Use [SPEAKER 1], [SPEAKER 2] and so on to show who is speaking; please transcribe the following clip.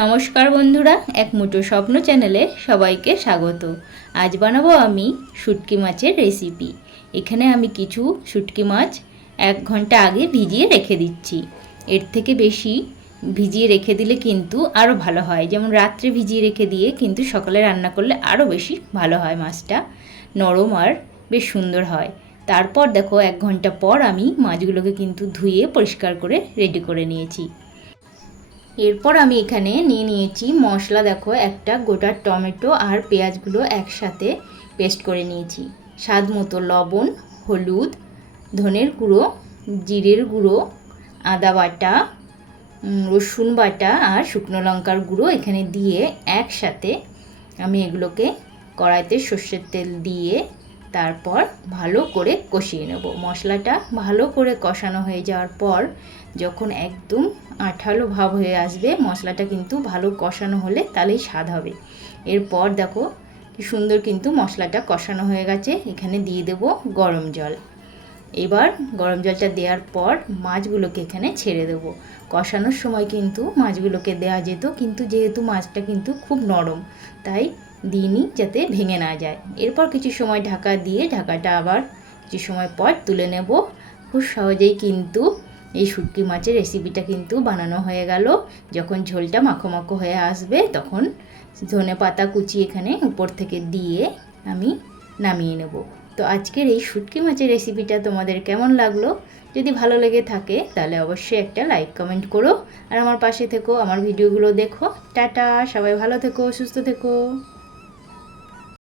[SPEAKER 1] নমস্কার বন্ধুরা, এক মুঠো স্বপ্ন চ্যানেলে সবাইকে স্বাগত। আজ বানাবো আমি শুটকি মাছের রেসিপি এখানে আমি কিছু শুটকি মাছ এক ঘণ্টা আগে ভিজিয়ে রেখে দিচ্ছি। এর থেকে বেশি ভিজিয়ে রেখে দিলে কিন্তু আরও ভালো হয়। যেমন রাত্রে ভিজিয়ে রেখে দিয়ে কিন্তু সকালে রান্না করলে আরও বেশি ভালো হয় মাছটা। নরম আর বেশ সুন্দর হয়। তারপর দেখো, এক ঘণ্টা পর আমি মাছগুলোকে কিন্তু ধুয়ে পরিষ্কার করে রেডি করে নিয়েছি। এরপর আমি এখানে নিয়ে নিয়েছি মশলা, দেখো, একটা গোটা টমেটো আর পেঁয়াজগুলো একসাথে পেস্ট করে নিয়েছি। স্বাদ মতো লবণ, হলুদ, ধনের গুঁড়ো, জিরের গুঁড়ো, আদা বাটা রসুন বাটা আর শুকনো লঙ্কার গুঁড়ো এখানে দিয়ে একসাথে আমি এগুলোকে কড়াইতে সর্ষের তেল দিয়ে তারপর ভালো করে কষিয়ে নেব। মশলাটা ভালো করে কষানো হয়ে যাওয়ার পর যখন একদম আঠালো ভাব হয়ে আসবে, মশলাটা কিন্তু ভালো কষানো হলে তাহলেই স্বাদ হবে। এরপর দেখো কি সুন্দর কিন্তু মশলাটা কষানো হয়ে গেছে। এখানে দিয়ে দেব গরম জল। এবার গরম জলটা দেওয়ার পর মাছগুলোকে এখানে ছেড়ে দেব। কষানোর সময় কিন্তু মাছগুলোকে দেওয়া যেত, কিন্তু যেহেতু মাছটা কিন্তু খুব নরম, তাই দিইনি যাতে ভেঙে না যায়। এরপর কিছু সময় ঢাকা দিয়ে ঢাকাটা আবার কিছু সময় পর তুলে নেব। খুব সহজেই কিন্তু এই শুটকি মাছের রেসিপিটা কিন্তু বানানো হয়ে গেল। যখন ঝোলটা মাখো মাখো হয়ে আসবে, তখন ধনে পাতা কুচি এখানে উপর থেকে দিয়ে আমি নামিয়ে নেব। তো আজকের এই শুটকি মাছের রেসিপিটা তোমাদের কেমন লাগল? যদি ভালো লেগে থাকে, তাহলে অবশ্যই একটা লাইক কমেন্ট করো। আর আমার পাশে থেকো, আমার ভিডিওগুলো দেখো। টাটা, সবাই ভালো থেকো, সুস্থ থেকো।